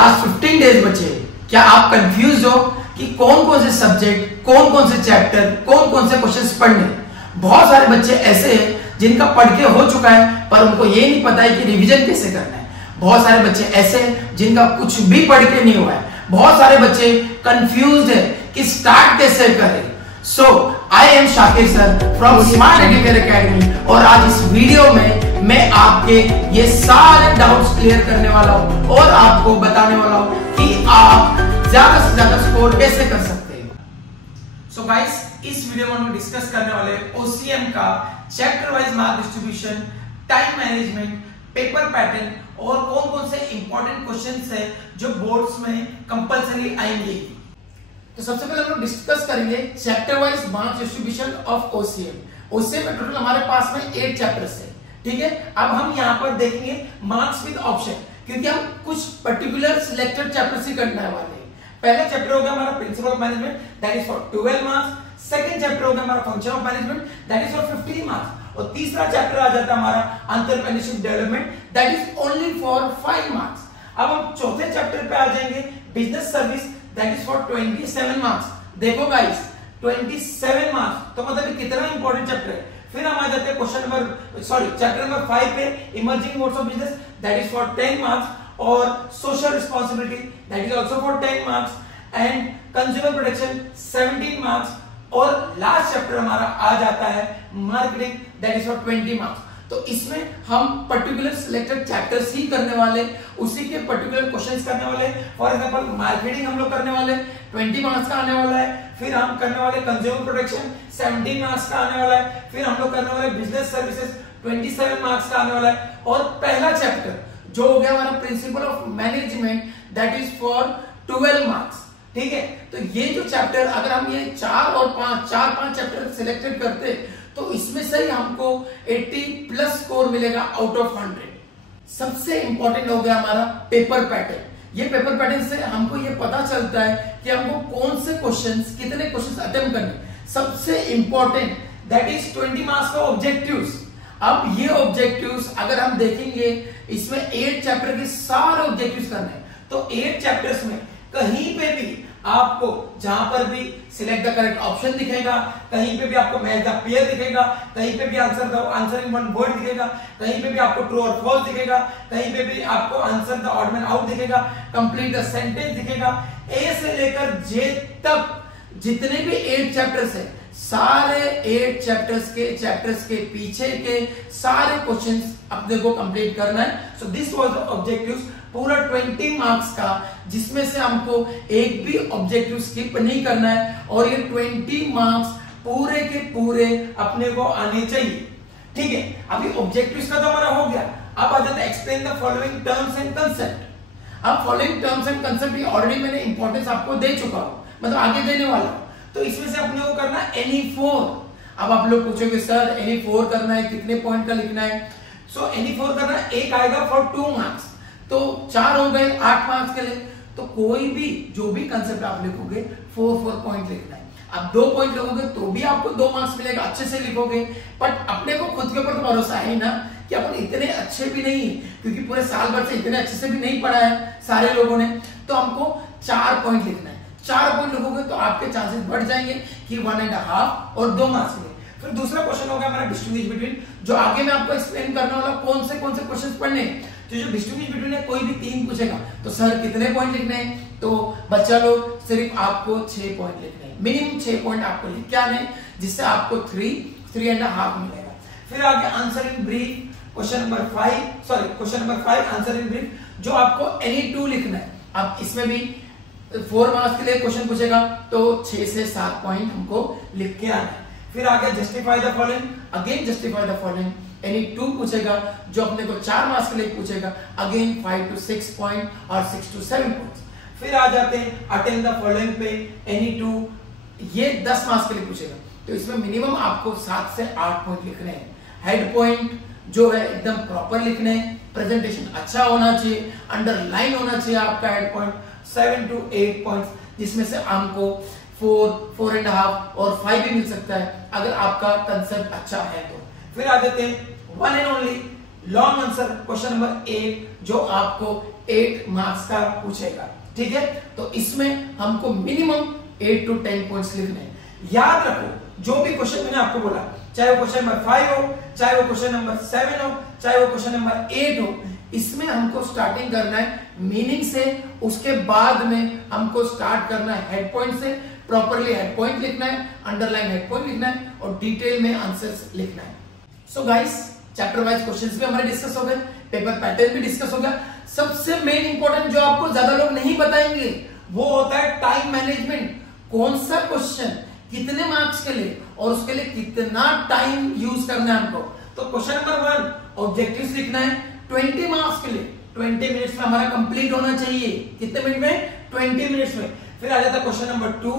Last 15 days बचे, क्या आप कंफ्यूज हो कि कौन कौन से सब्जेक्ट, कौन कौन से चैप्टर, कौन कौन से क्वेश्चंस पढ़ने? बहुत सारे बच्चे ऐसे हैं जिनका पढ़ के हो चुका है पर उनको ये नहीं पता है कि रिवीजन कैसे करना है। बहुत सारे बच्चे ऐसे हैं जिनका कुछ भी पढ़ के नहीं हुआ है। बहुत सारे बच्चे कंफ्यूज्ड है कि स्टार्ट कैसे करें। So I am Shakir sir from smart educator academy और आज इस वीडियो में मैं आपके ये सारे डाउट्स क्लियर करने वाला हूं और आपको बताने वाला हूं कि आप ज्यादा से ज्यादा स्कोर कैसे कर सकते हैं। सो गाइस, इस वीडियो में हम डिस्कस करने वाले ओसीएम का chapter wise mark distribution, time management, paper pattern और कौन कौन से इंपॉर्टेंट क्वेश्चंस है जो बोर्ड्स में कंपलसरी आएंगे। तो सबसे पहले हम लोग डिस्कस करेंगे chapter wise marks distribution of OCM. OCM में टोटल हमारे पास में 8 चैप्टर्स है, ठीक है। अब हम यहाँ पर देखेंगे मार्क्स विद ऑप्शन, क्योंकि हम कुछ पर्टिकुलर सिलेक्टेड चैप्टर्स ही करने वाले हैं। पहला चैप्टर होगा हमारा principle of management, that is for 12 marks. Second chapter होगा हमारा function of management, that is for 15 marks. और तीसरा चैप्टर आ जाता है हमारा entrepreneurship development, that is only for 5 marks. अब हम चौथे चैप्टर पे आ जाएंगे business service, that is for 27 marks. देखो गाइस, 27 मार्क्स तो मतलब कितना इंपॉर्टेंट चैप्टर है। फिर हम आ जाते हैं चैप्टर नंबर 5 पे, emerging modes of business, that is for 10 marks. और social responsibility, that is also for 10 marks. And consumer protection 17 marks. और लास्ट चैप्टर हमारा आ जाता है marketing, that is for 20 marks. तो इसमें हम पर्टिकुलर सिलेक्टेड चैप्टर्स ही करने वाले, उसी के पर्टिकुलर क्वेश्चंस करने वाले। फॉर एग्जांपल मार्केटिंग हम लोग करने वाले 20 मार्क्स का आने वाला है। फिर हम करने वाले कंज्यूमर प्रोटेक्शन 17 मार्क्स का आने वाला है। फिर हम लोग करने वाले बिजनेस सर्विसेज 27 मार्क्स का आने वाला है। और पहला चैप्टर जो हो गया हमारा principle of management, that is for 12 marks, ठीक है। तो ये जो चैप्टर, अगर हम ये 4 और 5 चैप्टर सिलेक्टेड करते तो इसमें से ही हमको 80 प्लस स्कोर मिलेगा आउट ऑफ 100। सबसे इंपॉर्टेंट हो गया हमारा पेपर पैटर्न। ये पेपर पैटर्न से हमको ये पता चलता है कि हमको कौन से क्वेश्चंस, कितने क्वेश्चंस अटेम्प्ट करने। सबसे इंपॉर्टेंट दैट इज 20 मार्क्स का ऑब्जेक्टिव्स। अब ये ऑब्जेक्टिव्स अगर हम देखेंगे, इसमें 8 चैप्टर के सारे ऑब्जेक्टिव्स करने हैं। तो 8 चैप्टर्स में कहीं पे भी आपको, जहां पर भी सिलेक्ट द करेक्ट ऑप्शन दिखेगा, कहीं पे भी आपको मैच द पेयर दिखेगा, कहीं पे भी आंसर इन वन वर्ड दिखेगा, कहीं पे भी आपको ट्रू और फॉल्स दिखेगा, कहीं पे भी आपको answer the odd man out दिखेगा, कंप्लीट द सेंटेंस दिखेगा। ए से लेकर जे तक जितने भी 8 चैप्टर्स है, सारे 8 चैप्टर्स के पीछे के सारे क्वेश्चंस अपने को कंप्लीट करना है। So this was the objectives, पूरा 20 मार्क्स का, जिसमें से हमको एक भी ऑब्जेक्टिव स्किप नहीं करना है। और ये 20 मार्क्स पूरे के पूरे अपने को आने चाहिए, ठीक है। अभी ऑब्जेक्टिव्स का तो हमारा हो गया। अब आ जाता है explain the following terms and concept. अब फॉलोइंग टर्म्स एंड कंसेप्ट ये ऑलरेडी मैंने इंपॉर्टेंस आपको दे चुका हूं, मतलब आगे देने वाला हूं। तो इसमें से अपने को करना एनी 4। अब आप लोग पूछोगे सर एनी 4 करना है, कितने पॉइंट का लिखना है? सो एनी 4 करना है, एक आएगा फॉर 2 मार्क्स, तो 4 हो गए 8 मार्क्स के लिए। तो कोई भी जो भी कंसेप्ट आप लिखोगे 4 पॉइंट लिखना है। अब 2 पॉइंट लिखोगे तो भी आपको 2 मार्क्स मिलेगा, अच्छे से लिखोगे। बट अपने को खुद के ऊपर तो भरोसा है ना कि अपन इतने अच्छे भी नहीं, क्योंकि पूरे साल भर से इतने अच्छे से भी नहीं पढ़ा है सारे लोगों ने। तो हमको 4 पॉइंट लिखना है। 4 पॉइंट लिखोगे तो आपके चांसेस बढ़ जाएंगे कि 1.5 और 2 मार्क्स मिले। फिर दूसरा क्वेश्चन होगा हमारा डिस्टिंग्विश बिटवीन, जो आगे मैं आपको एक्सप्लेन करने वाला कौन से क्वेश्चंस पढ़ने। तो जो डिस्टिंग्विश बिटवीन है, कोई भी 3 पूछेगा तो सर कितने पॉइंट लिखने हैं? तो बच्चा लोग सिर्फ आपको 6 पॉइंट लिखने हैं, मिनिमम 6 पॉइंट आपको लिख के आने, जिससे आपको 3.5 मिलेगा। फिर आगे answer in brief, question number 5 answer in brief, जो आपको एनी 2 लिखना है। अब इसमें भी 4 मार्क्स के लिए क्वेश्चन पूछेगा तो 6 से 7 पॉइंट हमको लिख के आना है। फिर आगे justify the following, again justify the following, any 2 पूछेगा, जो अपने को 4 मार्क्स के लिए पूछेगा, अगेन 5 to 6 पॉइंट और 6 to 7 पॉइंट्स। फिर आ जाते हैं अटेंड द फॉलोइंग पे, एनी 2, ये 10 मार्क्स के लिए पूछेगा। तो इसमें मिनिमम आपको 7 से 8 पॉइंट लिखने हैं। हेड पॉइंट जो है एकदम प्रॉपर लिखने हैं, प्रेजेंटेशन अच्छा होना चाहिए, अंडरलाइन होना चाहिए आपका हेड पॉइंट। 7 to 8 पॉइंट्स, जिसमें से हमको 4.5 और 5 भी मिल सकता है अगर आपका कंसेप्ट अच्छा है तो। फिर आ जाते हैं one and only long answer question number 8, जो आपको 8 मार्क्स का पूछेगा। ठीक है, तो इसमें हमको मिनिमम 8 to 10 पॉइंट्स लिखने हैं। याद रखो जो भी क्वेश्चन मैंने आपको बोला, चाहे वो क्वेश्चन नंबर 5 हो, चाहे वो क्वेश्चन नंबर 7 हो, चाहे वो क्वेश्चन नंबर 8 हो, इसमें हमको स्टार्टिंग करना है मीनिंग से, उसके बाद में हमको स्टार्ट करना है हेड पॉइंट से, प्रॉपर्ली हेड पॉइंट लिखना है, अंडरलाइन हेड पॉइंट लिखना है और डिटेल में आंसर्स लिखना है। So guys, chapter wise questions भी हमारे डिस्कस हो गए, पेपर पैटर्न भी डिस्कस हो गया। सबसे मेन इंपॉर्टेंट जो आपको ज्यादा लोग नहीं बताएंगे वो होता है टाइम मैनेजमेंट। कौन सा क्वेश्चन कितने मार्क्स के लिए और उसके लिए कितना टाइम यूज करना है हमको। तो क्वेश्चन नंबर 1 ऑब्जेक्टिव्स लिखना है 20 मार्क्स के लिए, 20 मिनट्स में हमारा कंप्लीट होना चाहिए। कितने मिनट में? 20 मिनट्स में। फिर आ जाता है क्वेश्चन नंबर 2,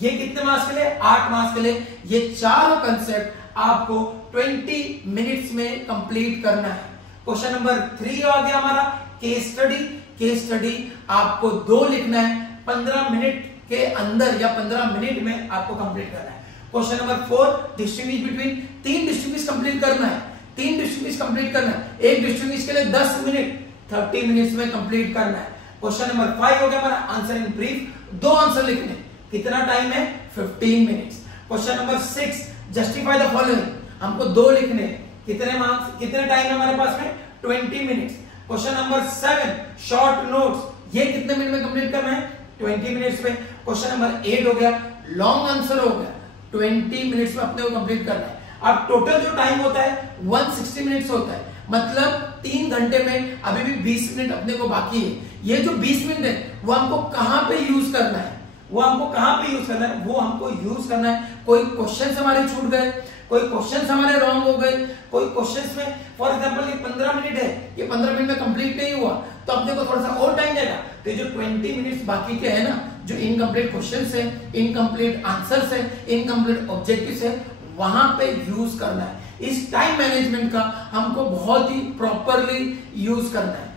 ये कितने मार्क्स के लिए? 8 मार्क्स के लिए। ये चारों कंसेप्ट आपको 20 मिनट्स में कंप्लीट करना है। क्वेश्चन नंबर 3 आ गया हमारा केस स्टडी। केस स्टडी आपको 2 लिखना है, 15 मिनट के अंदर या 15 मिनट में आपको कंप्लीट करना है। Question number 4 distinguish between, 3 distinguish complete करना है, 3 डिस्टिंग्विश कंप्लीट करना है। एक डिस्टिंग्विश के लिए 10 मिनट, 30 मिनट्स में कंप्लीट करना है। क्वेश्चन नंबर 5 हो गया हमारा आंसर इन ब्रीफ, 2 आंसर लिखने, कितना टाइम है? 15 minutes. Question number 6 justify the following, हमको 2 लिखने, कितने मार्क्स, कितने टाइम है हमारे पास में? 20 minutes. Question number 7 short notes, ये कितने मिनट में कंप्लीट करना है? 20 मिनट्स में। क्वेश्चन नंबर 8 हो गया लॉन्ग आंसर हो गया, 20 मिनट्स में अपने को कंप्लीट करना है। अब टोटल जो टाइम होता है 160 मिनट्स होता है, मतलब 3 घंटे में अभी भी 20 मिनट अपने को बाकी है। ये जो 20 मिनट है वो हमको कहां पे यूज करना है? वो हमको कहां पे यूज करना है? वो हमको यूज करना है, कोई क्वेश्चन हमारे छूट गए, कोई क्वेश्चन हमारे रॉन्ग हो गए, कोई क्वेश्चन में फॉर एग्जांपल ये 15 मिनट है, ये 15 मिनट में कंप्लीट नहीं हुआ तो अपने को थोड़ा सा और टाइम जाएगा। तो जो 20 मिनट्स बाकी के है ना, जो इनकम्प्लीट क्वेश्चंस है, इनकम्प्लीट आंसर्स है, इनकम्प्लीट ऑब्जेक्टिव्स है, वहां पे यूज करना है। इस टाइम मैनेजमेंट का हमको बहुत ही प्रॉपरली यूज करना है।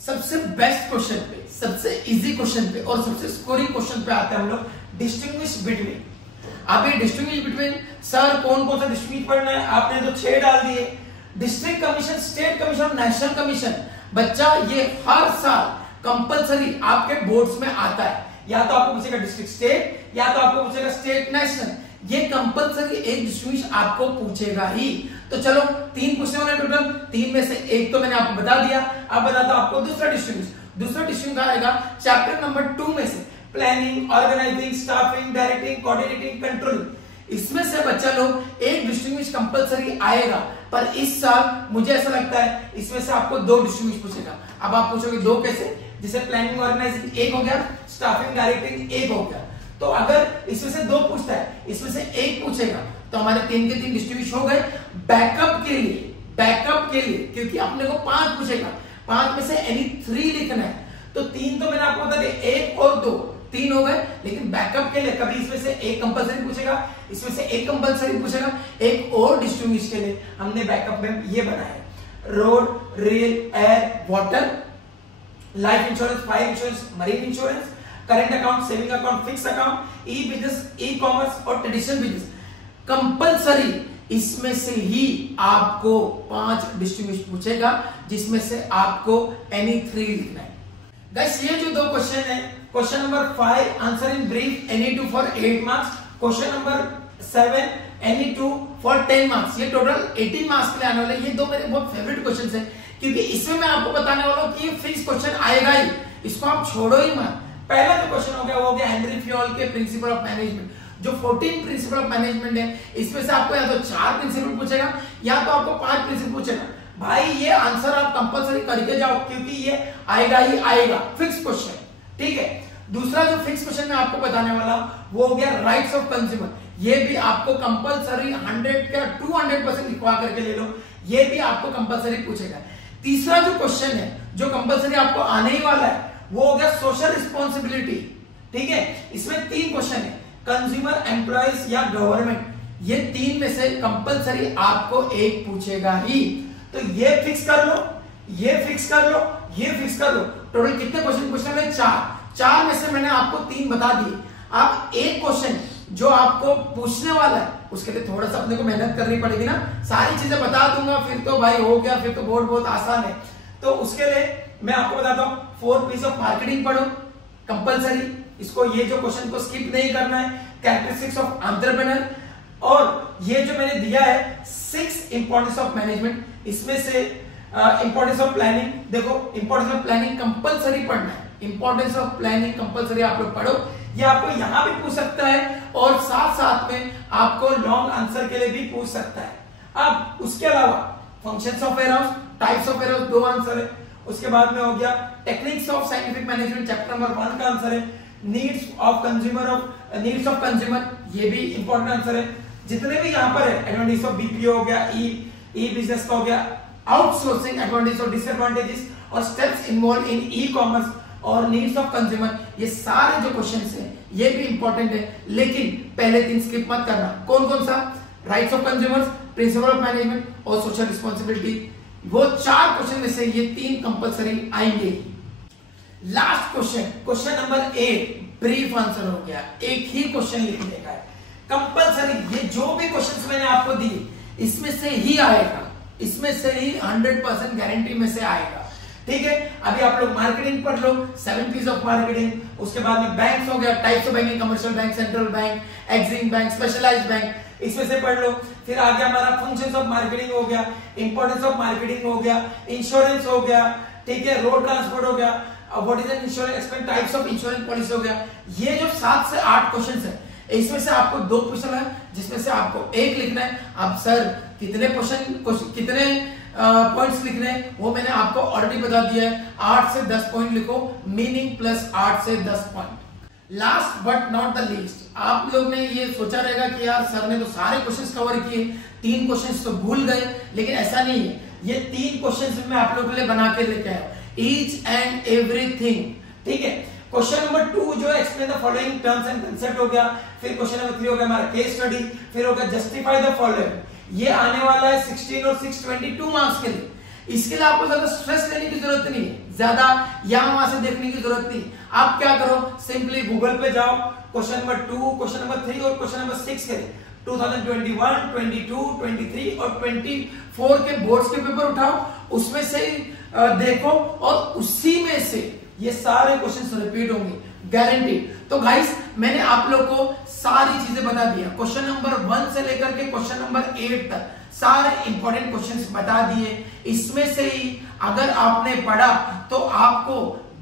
सबसे बेस्ट क्वेश्चन पे, सबसे इजी क्वेश्चन पे और सबसे स्कोरिंग क्वेश्चन पे आते हैं हम लोग डिस्टिंग्विश बिटवीन। अब ये डिस्टिंग्विश बिटवीन सर कौन कौन सा डिस्टिंग्विश पढ़ना है? आपने तो 6 डाल दिए, district commission, state commission, national commission. बच्चा ये हर साल कंपलसरी आपके बोर्ड्स में आता है, या तो आपको पूछेगा डिस्ट्रिक्ट स्टेट, या तो आपको पूछेगा स्टेट नेशनल। ये कंपलसरी एक डिस्टिंग्विश आपको पूछेगा ही। तो चलो 3 पूछने वाले टोटल, 3 में से एक तो मैंने आपको बता दिया। अब बताता हूं आपको दूसरा डिस्टिंग्विश। दूसरा डिस्टिंग्विश आएगा चैप्टर नंबर 2 में से, planning, organising, staffing, directing, coordinating, controlling. इसमें से बच्चा लोग एक डिस्टिंग्विश कंपलसरी आएगा, पर इस साल मुझे ऐसा लगता है इसमें से आपको 2 डिस्टिंग्विश पूछेगा। अब आप पूछोगे 2 कैसे? जैसे प्लानिंग ऑर्गेनाइजिंग 1 हो गया, स्टाफिंग डायरेक्टिंग 1 हो गया। तो अगर इसमें से 2 पूछता है, इसमें से 1 पूछेगा, तो हमारे 3 के 3 डिस्टिंग्विश हो गए। बैकअप के लिए, बैकअप के लिए क्योंकि अपने को 5 पूछेगा, 5 में से एनी 3 लिखना है, तो 3 तो मैंने आपको बता दिया, 1 और 2, 3 हो गए। लेकिन बैकअप के लिए कभी इसमें से 1 कंपलसरी पूछेगा, इसमें से 1 कंपलसरी पूछेगा, एक और डिस्टिंग्विश के लिए हमने बैकअप में ये बनाया, road, rail, air, water, life insurance, fire insurance, marine insurance, current account, saving account, fix account, e business, e commerce और ट्रेडिशनल बिजनेस। कंपलसरी इसमें से ही आपको 5 डिस्टिंग्विश पूछेगा, जिसमें से आपको एनी 3 लिखना है। गाइस ये जो 2 क्वेश्चन है, question number 5 answer in brief any 2 for 8 marks, question number 7 any 2 for 10 marks, ये टोटल 18 मार्क्स के लिए आने वाले। ये 2 मेरे बहुत फेवरेट क्वेश्चंस हैं, क्योंकि इसमें मैं आपको बताने वाला हूं कि ये फिक्स क्वेश्चन आएगा ही, इसको आप छोड़ो ही मत। पहला जो क्वेश्चन हो गया वो हो गया हेनरी फ्योल के प्रिंसिपल ऑफ मैनेजमेंट। जो 14 प्रिंसिपल ऑफ मैनेजमेंट है, इसमें से आपको या तो 4 प्रिंसिपल पूछेगा या तो आपको 5 प्रिंसिपल पूछेगा। भाई ये आंसर आप कंपलसरी करके जाओ, क्योंकि ये आएगा ही आएगा, फिक्स क्वेश्चन। ठीक है, दूसरा जो फिक्स क्वेश्चन मैं आपको बताने वाला हूं वो हो गया राइट्स ऑफ कंज्यूमर। ये भी आपको कंपलसरी 100 का 200% लिखवा करके ले लो, ये भी आपको कंपलसरी पूछेगा। तीसरा जो क्वेश्चन है जो कंपलसरी आपको आने ही वाला है वो हो गया सोशल रिस्पॉन्सिबिलिटी। ठीक है, इसमें 3 क्वेश्चन है, कंज्यूमर, एम्प्लॉइज या गवर्नमेंट। ये 3 में से कंपलसरी आपको एक पूछेगा ही। तो ये फिक्स कर लो, ये फिक्स कर लो, ये फिक्स कर लो। टोटल कितने क्वेश्चन पूछने में? 4 में से मैंने आपको 3 बता दिए। अब एक क्वेश्चन जो आपको पूछने वाला है उसके लिए थोड़ा सा अपने को मेहनत करनी पड़ेगी ना। सारी चीजें बता दूंगा फिर तो भाई हो गया, फिर तो बोर्ड बहुत आसान है। तो उसके लिए मैं आपको बताता हूं 4 पीस ऑफ मार्केटिंग पढ़ो कंपलसरी, इसको ये जो क्वेश्चन को स्किप नहीं करना है। कैरेक्टरिस्टिक्स ऑफ एंटरप्रेन्योर, और ये जो मैंने दिया है 6 इंपॉर्टेंस ऑफ मैनेजमेंट, इसमें से इंपॉर्टेंस ऑफ प्लानिंग, देखो इंपॉर्टेंस ऑफ प्लानिंग कंपलसरी पढ़ना है, इंपॉर्टेंस ऑफ प्लानिंग कंपलसरी आप लोग पढ़ो। ये आपको यहां भी पूछ सकता है और साथ साथ में आपको लॉन्ग आंसर के लिए भी पूछ सकता है। अब उसके अलावा functions of warehouse, types of warehouse 2 answer है। उसके बाद में हो गया techniques of scientific management, chapter number 1 का आंसर है। नीड्स ऑफ कंज्यूमर, ये भी इंपॉर्टेंट आंसर है। जितने भी यहां पर है, एडवांटेज ऑफ बीपीओ हो गया, ई बिजनेस का हो गया, आउटसोर्सिंग एडवांटेज और डिसएडवांटेजेस, और steps involve in E commerce और नीड्स ऑफ कंज्यूमर, ये सारे जो क्वेश्चंस हैं ये भी इंपॉर्टेंट है। लेकिन पहले 3 स्किप मत करना। कौन कौन सा? Rights of consumers, principle of management और सोशल रिस्पॉन्सिबिलिटी। वो 4 क्वेश्चन में से ये 3 कंपलसरी आएंगे। Last question number 8 brief answer हो गया, एक ही क्वेश्चन लिखने का है कंपलसरी। ये जो भी क्वेश्चंस मैंने आपको दिए इसमें से ही आएगा, इसमें से ही 100% गारंटी में से आएगा, ठीक है। अभी आप लोग मार्केटिंग पढ़ लो, 7 पीस ऑफ मार्केटिंग। उसके बाद में बैंक्स हो गया, types of banking, commercial bank, central bank, EXIM bank, specialised bank, इसमें से पढ़ लो। फिर आ गया हमारा फंक्शंस ऑफ मार्केटिंग हो गया, इंपॉर्टेंस ऑफ मार्केटिंग हो गया, इंश्योरेंस हो गया, ठीक है, रोड ट्रांसपोर्ट हो गया, what is an insurance expense, types of insurance policy हो गया। ये जो 7 से 8 क्वेश्चंस है, इसमें से आपको 2 क्वेश्चन है जिसमें से आपको 1 लिखना है। अब सर कितने कितने पॉइंट्स लिखने हैं वो मैंने आपको ऑलरेडी बता दिया है। 8 से 10 पॉइंट लिखो, मीनिंग प्लस 8 से 10 point. Last but not the least, आप लोग ने ये सोचा रहेगा कि यार सर ने तो सारे क्वेश्चंस कवर किए, 3 क्वेश्चंस तो भूल गए, लेकिन ऐसा नहीं है। ये 3 क्वेश्चंस मैं आप लोगों के लिए बना के लेके आया, ईच एंड एवरीथिंग, ठीक है। क्वेश्चन नंबर 2 जो explain the following terms and concept हो गया। फिर क्वेश्चन नंबर 3 हो गया हमारा केस स्टडी। फिर हो गया जस्टिफाई द फॉलोइंग। ये आने वाला है 16 और 6 22 मार्क्स के लिए। इसके लिए आपको ज्यादा स्ट्रेस लेने की जरूरत नहीं है, ज्यादा यहां वहां से देखने की जरूरत नहीं। आप क्या करो, सिंपली गूगल पे जाओ, क्वेश्चन नंबर 2, क्वेश्चन नंबर 3 और क्वेश्चन नंबर 6 के लिए 2021, 22, 23 और 24 के बोर्ड्स के पेपर उठाओ, उसमें से देखो और उसी में से ये सारे क्वेश्चन रिपीट होंगे, गारंटी। तो गाइस मैंने आप लोग को सारी चीजें बता दिया, क्वेश्चन नंबर 1 से लेकर के क्वेश्चन नंबर 8 तक सारे इंपॉर्टेंट क्वेश्चंस बता दिए। इसमें से ही अगर आपने पढ़ा तो आपको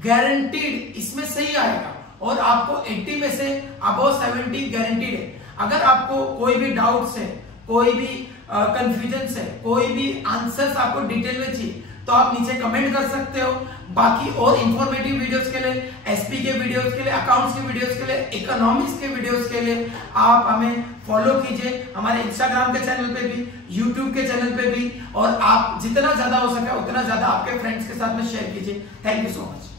गारंटीड इसमें से ही आएगा, और आपको 80 में से अबव 70 गारंटीड है। अगर आपको कोई भी डाउट्स है, कोई भी कंफ्यूजन है, कोई भी आंसर्स आपको डिटेल में चाहिए तो आप नीचे कमेंट कर सकते हो। बाकी और इंफॉर्मेटिव वीडियोस के लिए, एसपी के वीडियोस के लिए, अकाउंट्स के वीडियोस के लिए, इकोनॉमिक्स के वीडियोस के लिए आप हमें फॉलो कीजिए, हमारे इंस्टाग्राम के चैनल पे भी, यूट्यूब के चैनल पे भी, और आप जितना ज्यादा हो सके उतना ज्यादा आपके फ्रेंड्स के साथ में शेयर कीजिए। Thank you so much.